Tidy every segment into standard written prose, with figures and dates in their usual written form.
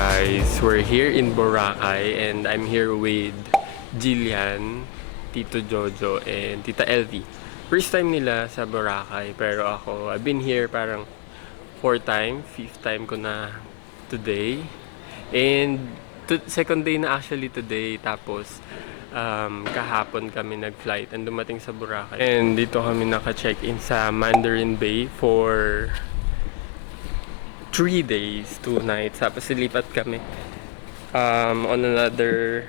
guys, we're here in Boracay and I'm here with Jillian, Tito Jojo, and Tita Elvie. First time nila sa Boracay, pero ako, I've been here parang 5th time ko na today. And second day na actually today, tapos kahapon kami nag-flight and dumating sa Boracay. And dito kami naka-check-in sa Mandarin Bay for 3 days, 2 nights. Tapos lilipat kami on another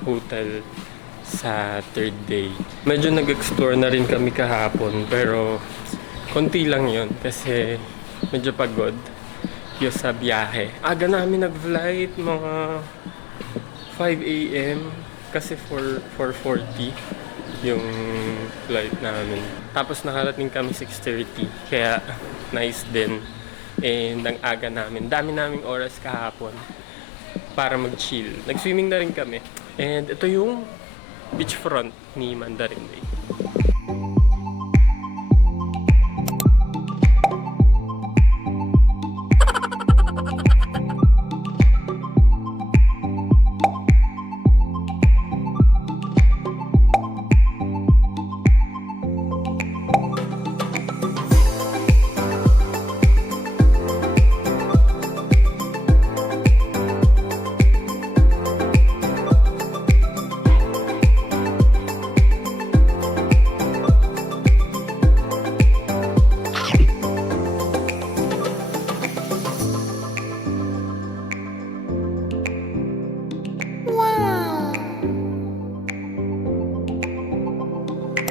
hotel sa 3rd day. Medyo nag-explore na rin kami kahapon, pero konti lang yon kasi medyo pagod yung sa biyahe. Aga namin nag-flight, mga 5 AM kasi 4:40 yung flight namin. Tapos nakarating kami 6:30, kaya nice din. And ang aga namin, dami naming oras kahapon para mag-chill. Nag-swimming na rin kami. And ito yung beachfront ni Mandarin Bay.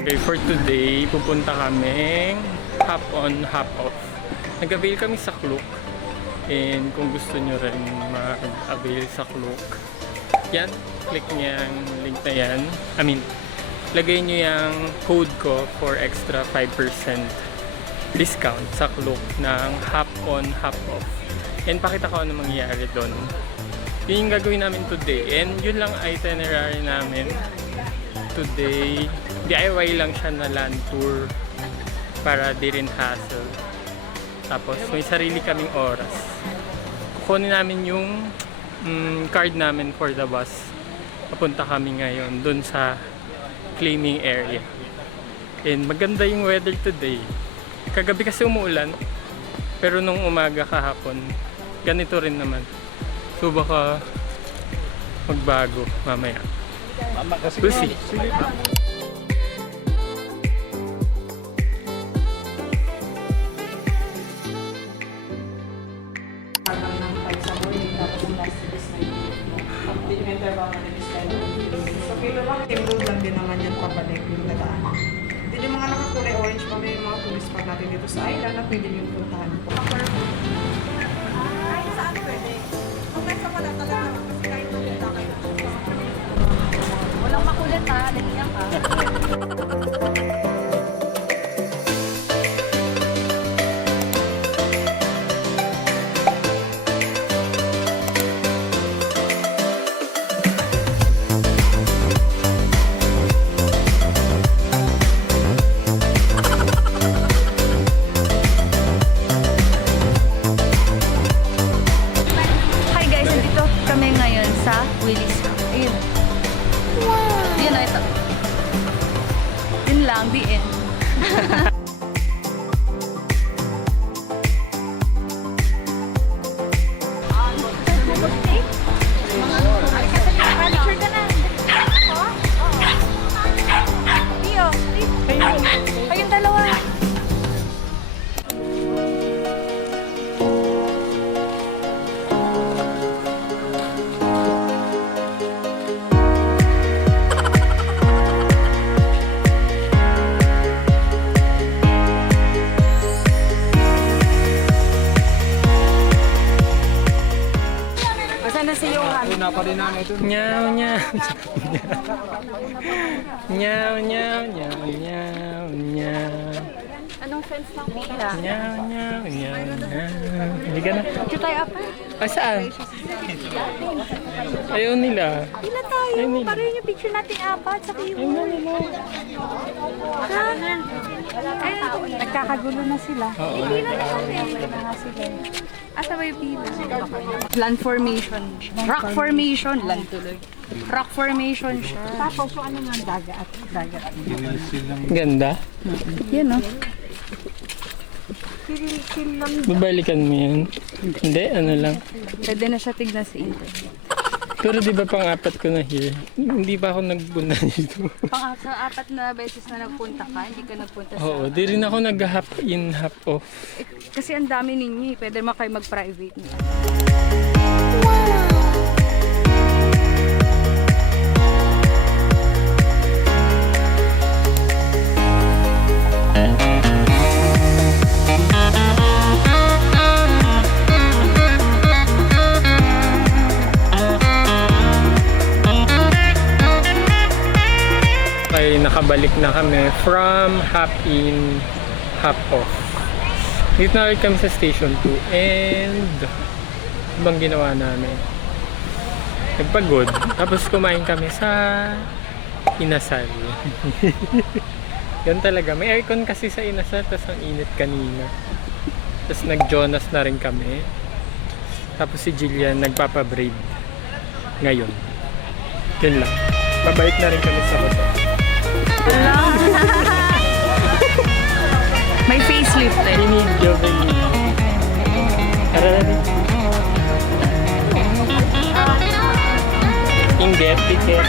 Okay, for today, pupunta kaming hop on, hop off. Nag-avail kami sa Klook. And kung gusto nyo rin mag-avail sa Klook, yan, click nyo yung link na yan. Lagay nyo yung code ko for extra 5% discount sa Klook ng hop on, hop off. And pakita ko ano mangyayari doon. Yun yung gagawin namin today. And yun lang itinerary namin today. DIY lang siya na land tour para di rin hassle. Tapos may sarili kaming oras. Kukunin namin yung card namin for the bus. Papunta kami ngayon dun sa claiming area. And maganda yung weather today. Kagabi kasi umuulan, pero nung umaga kahapon ganito rin naman. So baka magbago mamaya. We'll see. Timber lang din naman yan pabalik yung dadaan. Then yung mga nakakulay orange pa, may mga tourist spot natin dito sa island na pwede yung puntahan. Ay, saan pwede? Kung nasa wala talaga, kasi kahit tulita kayo. Walang makulit ha, lagyan ka. Willis. Ayun. Wow! Yun na ito. Yun lang, the end. Picture ka na. Tio, kayong dalawa. Nyaw, nyaw, nyaw, nyaw, nyaw, nyaw, nyaw. ang sense ng pila. Hindi ka na. Dito tayo apa. Ay, saan? Ayaw nila. Pila tayo. Ayun nila. Para yung picture natin apat sa kiwo. Ayaw nila. Ayun, nagkakagulo na sila. Oo. Pila na nga sila. Asa ba yung pila? Land formation. Rock formation. Land tuloy. Rock formation siya. Tapos yung ano nga, dagat. Ganda. Yan o. Babalikan mo yan. Hindi, ano lang. Pwede na siya tignan sa internet. Pero di ba pang-apat ko na here? Hindi ba ako nagpunta dito? Sa apat na beses na nagpunta ka, hindi ka nagpunta sa... Oo, di rin ako nag-hop in, hop off. Kasi ang dami ninyo eh. Pwede naman kayo mag-private niya. Okay, nakabalik na kami from hop in, hop off. Dito na ulit kami sa station 2 and ibang ginawa namin. Nagpagod. Tapos kumain kami sa Inasal. Yan talaga. May aircon kasi sa Inasal tapos ang init kanina. Tapos nag-Jonas na rin kami. Tapos si Jillian nagpapabraid ngayon. Yun lang. Pabalik na rin kami sa hotel. May facelift eh. Ini Jovelin. Tara na rin. Hindi, ticket.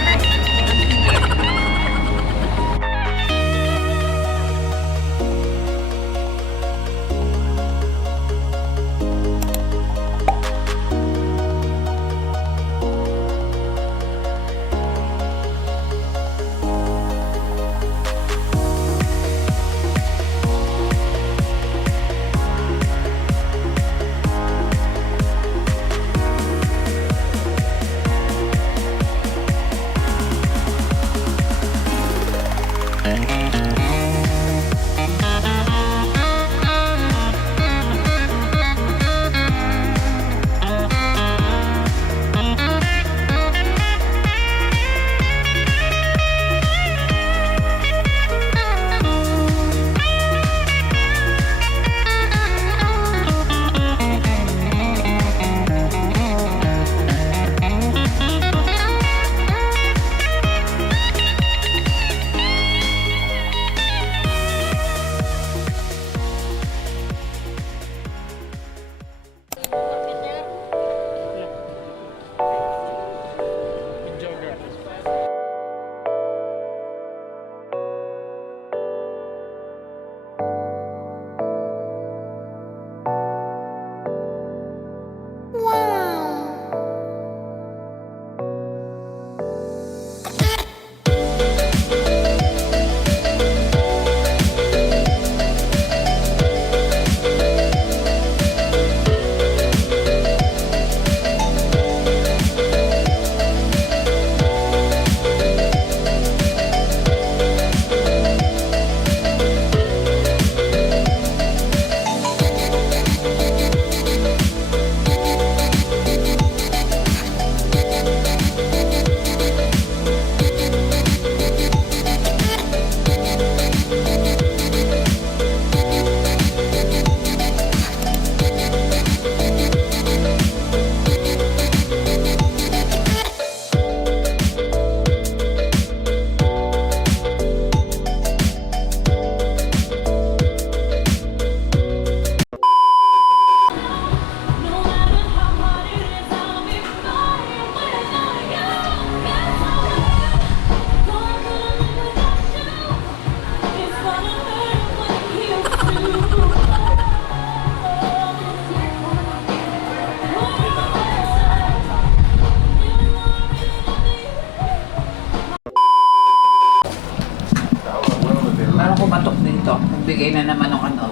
Parang kumatok dito. Nagbigay na naman ng ano.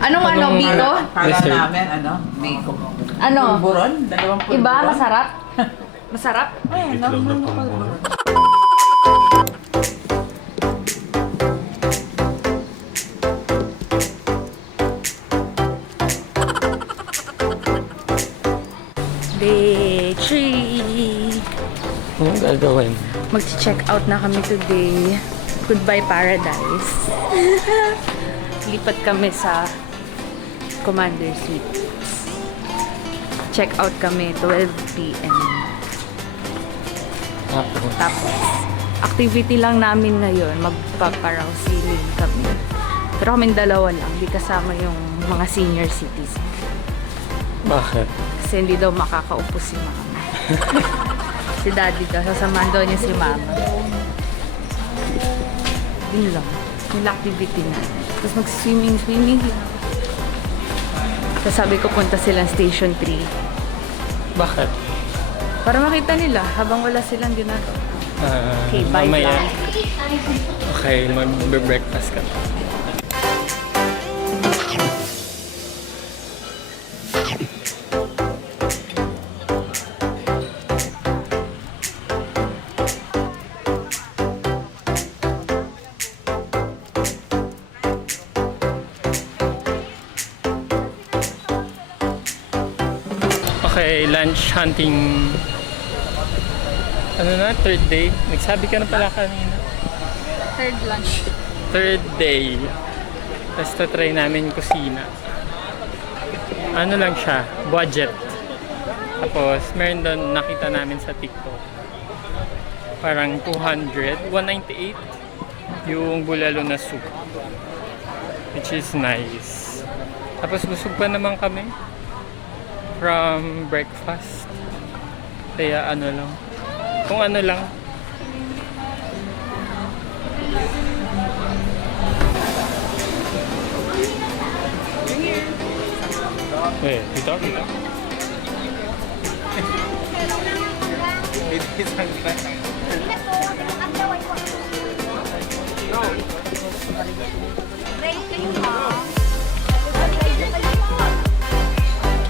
Anong ano, Bito? Kala Yes, sir. namin, ano, biko. Ano? Pulburon? Dalawang pulburon. Iba, masarap? Masarap? Ay, ano, pulburon. 3. Anong gagawin? Mag-check out na kami today. Goodbye Paradise. Lipat kami sa Commander Suite. Check out kami 12 p.m. Tapos, activity lang namin ngayon, magpaparaw sailing kami. Pero kami dalawa lang, di kasama yung mga senior citizen. Bakit? Kasi hindi daw makakaupo si mama. Si daddy daw, sasamahan daw niya si mama. Yun lang, yung activity na. Tapos mag-swimming lang. So sabi ko punta silang Station 3. Bakit? Para makita nila habang wala silang ginagawa. Okay, bye Mamaya. vlog. Okay, mag-breakfast ka. Okay, lunch hunting. Ano na? Third day? Nagsabi ka na pala kanina. Third lunch. Third day. Tapos try namin kusina. Ano lang siya? Budget. Tapos meron doon nakita namin sa TikTok. Parang 200, 198 yung bulalo na soup. Which is nice. Tapos busog pa naman kami from breakfast. Kaya ano lang. Kung ano lang. Dito.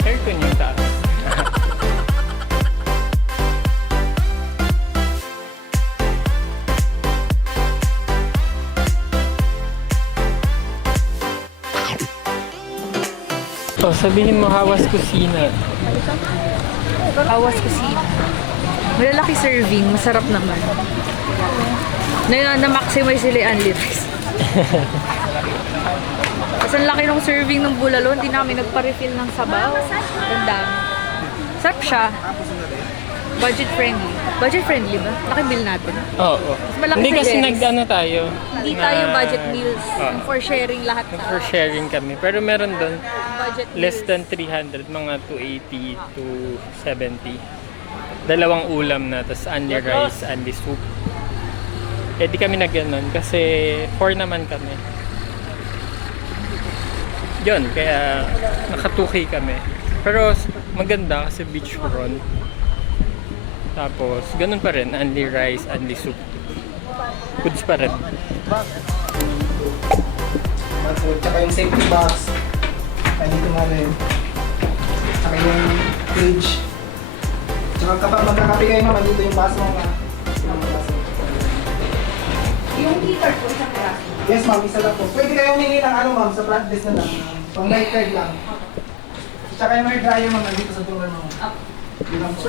Aircon yung taas. So, sabihin mo, Hawas Kusina. Awas kusina. Malalaki serving, masarap naman. Na-maximize sila yung unli rice. Kasi ang laki ng serving ng bulalo, hindi namin nagpa-refill ng sabaw. Ang dami. Sarap siya. Budget friendly. Budget friendly ba? Laki bill natin. Oo. malaki Hindi sa kasi Jerry's. nag-ano tayo. Hindi tayo budget meals. Oo. Yung for sharing lahat For sharing kami. Pero meron doon budget less meals. than 300, mga 280 to 70. Dalawang ulam na, tapos only rice, only soup. Eh di kami nag-ganon kasi 4 naman kami. Yun, kaya naka-2K kami. Pero maganda kasi beachfront. Tapos ganun pa rin, only rice, only soup. Goods pa rin. Tsaka yung safety box. Nandito nga rin. Tsaka yung cage. Tsaka kapag magkakape kayo naman, dito yung baso nga. Yung keycard po sa class. Yes ma'am, isa lang po. Pwede kayo humingi ng ano ma'am, sa front desk na lang. Pang light card lang. Tsaka yung hair dryer ma'am, nandito sa drawer mo. Yun lang po.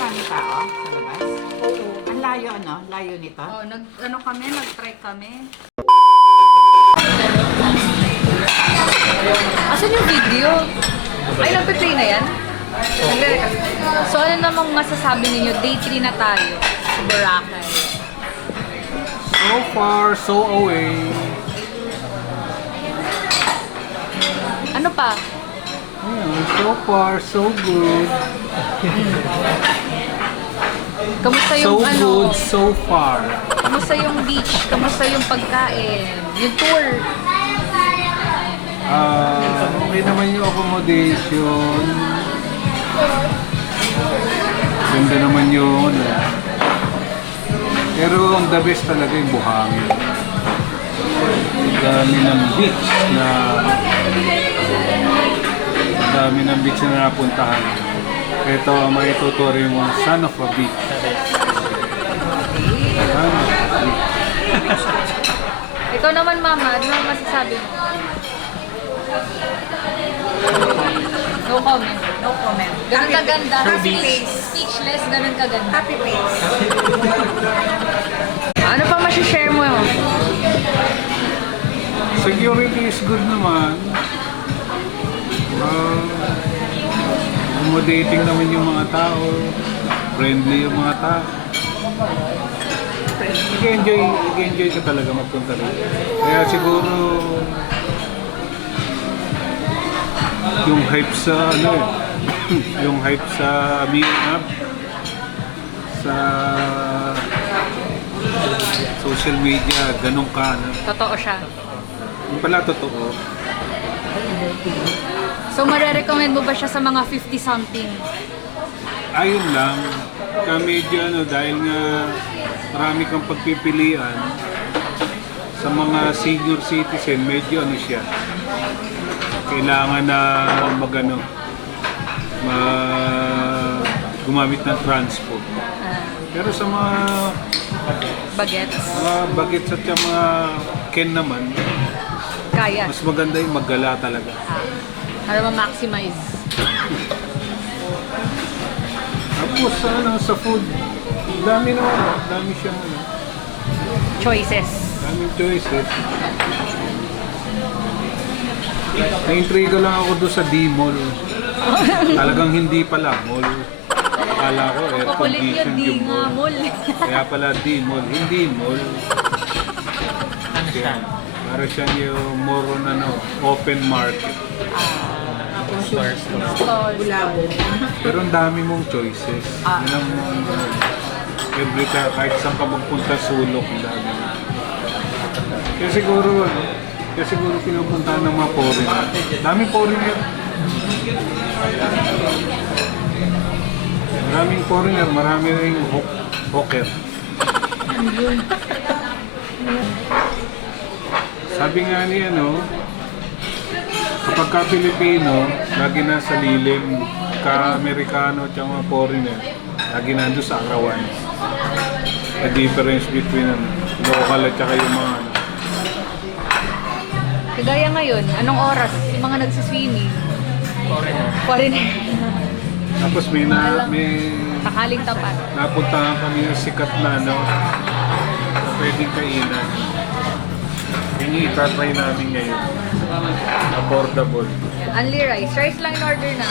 Marami tao sa labas? Ang layo ano? Layo nito? Oh, nag-try kami. Asan yung video? Ay, nagpe-play na yan? So, ano namang masasabi ninyo? Day 3 na tayo sa Boracay. So far, so away. Ano pa? So far, so good. Kamusta So yung ano? good, so far. Kamusta yung beach? Kamusta yung pagkain? Yung tour? Okay naman yung accommodation. Ganda naman yun. Pero ang the best talaga yung buhangin. Dami ng beach na napuntahan. Ito ang maituturo mo, son of a beach. Son of a beach. Ikaw naman, Mama, ano naman masasabi mo? No comment. No comment. Ganun kaganda. Happy face. Speechless, ganun kaganda. Happy face. Ano pa masishare mo? Security is good naman. Accommodating naman yung mga tao. Friendly yung mga tao. Nag-enjoy ka talaga magpunta rin. Kaya siguro yung hype sa yung hype sa meetup sa social media, ganun ka. Totoo siya. Yung pala totoo. So, marirecommend mo ba siya sa mga 50-something? Ayun lang. Medyo dahil nga marami kang pagpipilian sa mga senior citizen, medyo siya. Kailangan na gumamit ng transport. Pero sa mga Bagets? bagets at yung mga ken naman, Kaya. mas maganda yung maggala talaga. Para ma-maximize. Tapos sa food, dami siyang Choices. daming choices. Na-intriga lang ako doon sa D-Mall. Talagang hindi pala mall. Akala ko air Kukulit yun, conditioned di yung nga mall. mall. Kaya pala D-Mall, hindi mall. Kaya, para siyang yung more on open market. Stores. Bulabo. Pero ang dami mong choices. Yan ang kahit saan ka magpunta sulok, ang dami. Kaya siguro pinupuntahan ng mga foreigner. Daming foreigner. Maraming foreigner, marami rin hawker. Sabi nga ni kapag ka Pilipino, lagi nasa lilim, ka-Amerikano at mga foreigner, lagi nandun sa arawan. The difference between local at saka yung mga Kagaya ngayon, anong oras? Yung mga nagsiswimming. Foreigner. Tapos may Kakaling tapat. napuntahan kami ng sikat na na pwedeng kainan. Yung itatry namin ngayon. Affordable. Only rice. Rice lang in order na.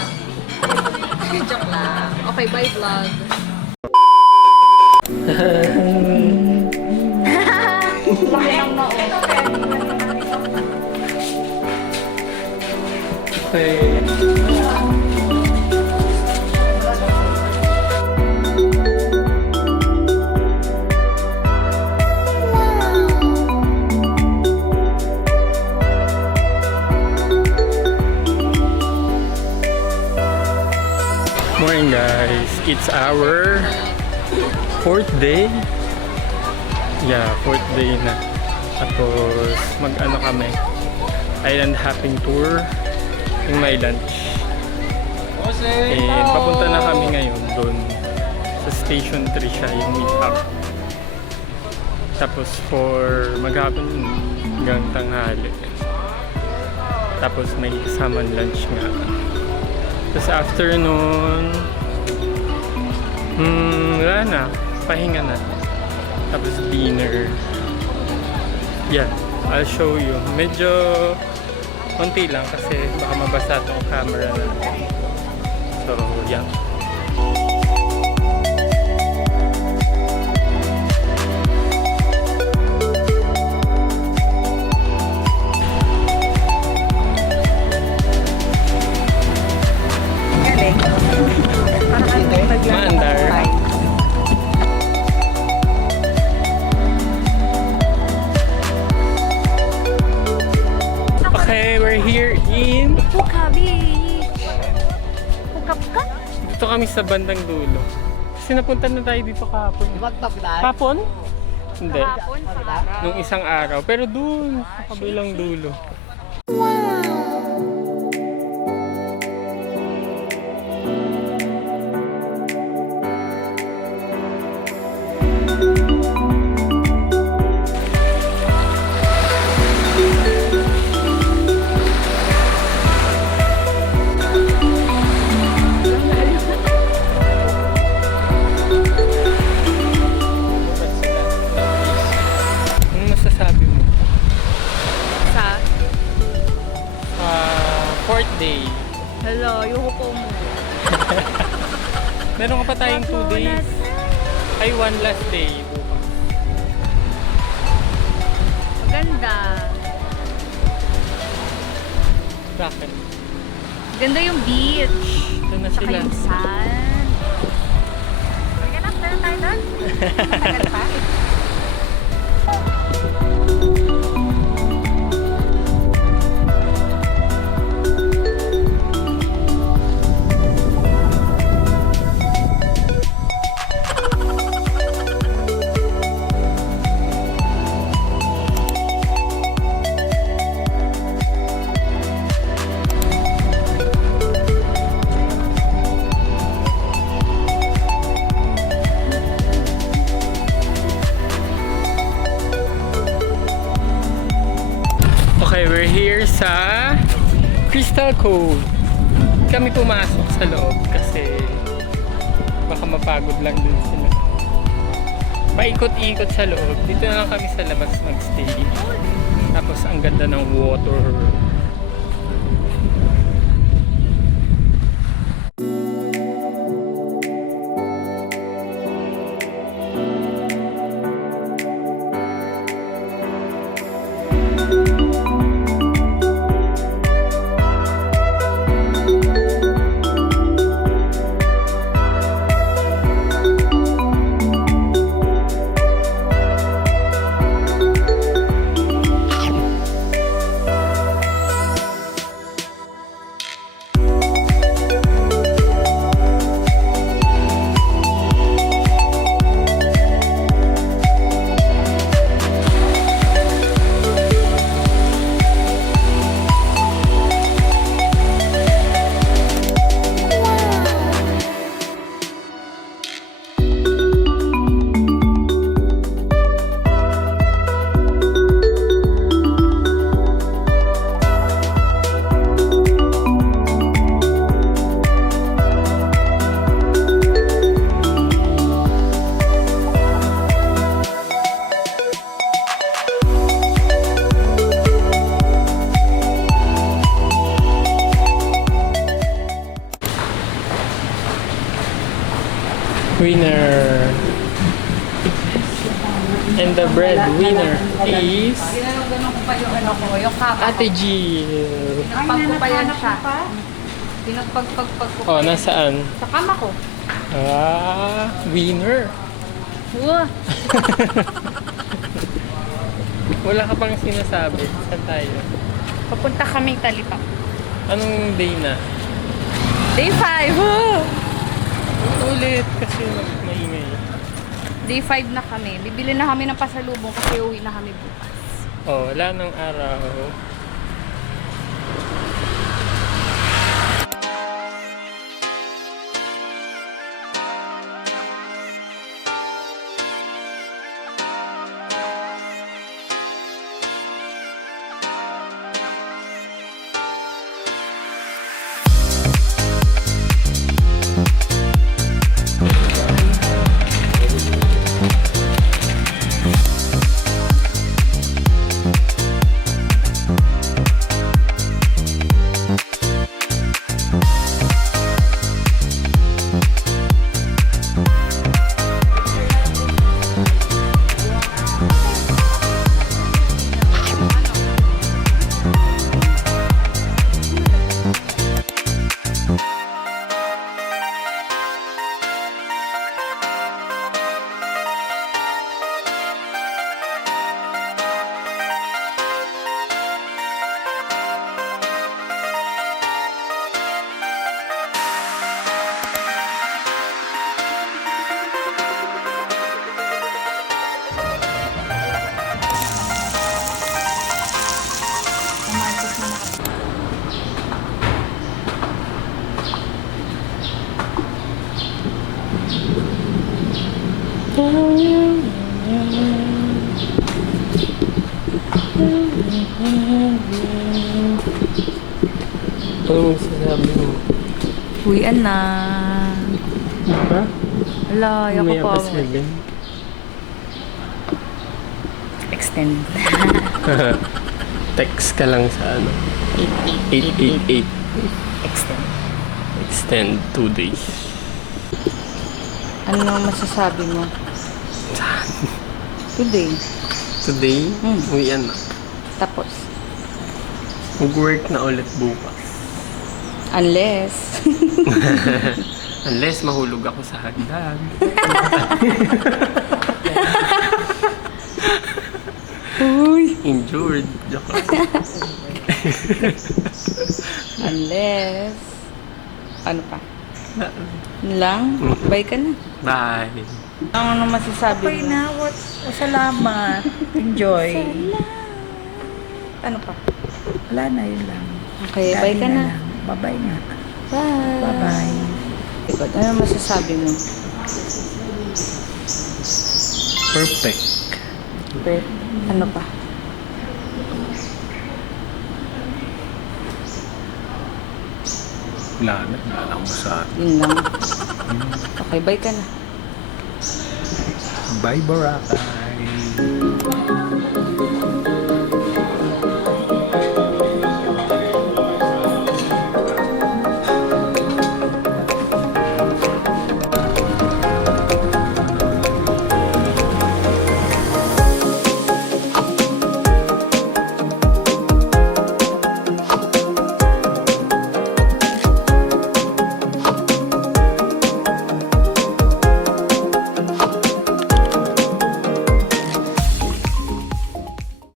Joke lang. Okay, bye vlog. Laki ng noo. Okay. Morning guys, it's our 4th day. Yeah, 4th day na. Tapos kami, island hopping tour in my lunch. And papunta na kami ngayon doon sa Station 3 siya yung meet up. Tapos for maghapon hanggang tanghali. Tapos may kasamang lunch nga. Tapos afternoon, wala na, pahinga na. Tapos dinner. Yeah, I'll show you. Medyo konti lang kasi baka mabasa itong camera natin. So, yeah. We're here in... Puka Beach. Puka. Dito kami sa bandang dulo. Kasi napunta na tayo dito kahapon. Kahapon? Hindi. Kahapon sa araw. Nung isang araw. Pero dun, sa kabilang dulo. Ano masasabi mo? Sa... Fourth day. Hello, ayoko po mo. Meron ka pa tayong 2 days. Ay, 1 last day. Bukas. Maganda. Bakit? Ganda yung beach. Ito na Tsaka sila. yung sun. Maganda, tayo doon. Matagal pa. Okay, we're here sa Crystal Cove. Kami pumasok sa loob kasi baka mapagod lang dun sila. Paikot-ikot sa loob. Dito na lang kami sa labas magstay. Tapos ang ganda ng water. Winner. And the breadwinner is Ginanong-ganon ko pa yung ano ko, yung kapa ko. Ate Jill. Pinagpag ko pa yan siya. Pinagpagpagpag ko. Oh, nasaan? Sa kama ko. Winner. Wah! Wala ka pang sinasabi. Saan tayo? Papunta kaming Talipap. Anong day na? Day 5! Woo! Ulit kasi maingay. Day 5 na kami. Bibili na kami ng pasalubong kasi uwi na kami bukas. Oh, wala nang araw. Ano masasabi mo? Uwian na. Diba? Wala, ayaw ko Umaya pa. pa 7. Extend. Text ka lang sa ano? 888. Extend. Extend 2 days. Ano masasabi mo? Today. Today, uwian na. Tapos. Mag-work na ulit bukas. Unless. Unless mahulog ako sa hagdan. Uy. Injured. Joke. Unless. Ano pa? Yun lang? Bye ka na. Bye. Ano masasabi Okay mo? na, what? Salamat. Enjoy. Ano pa? Wala na, yun lang. Okay, bye ka na. Bye-bye na. Bye. Bye-bye. Ikot, ano masasabi mo? Perfect. Bert, ano pa? Wala lang masabi. Yun lang. Okay, bye ka na. Bye, Boracay!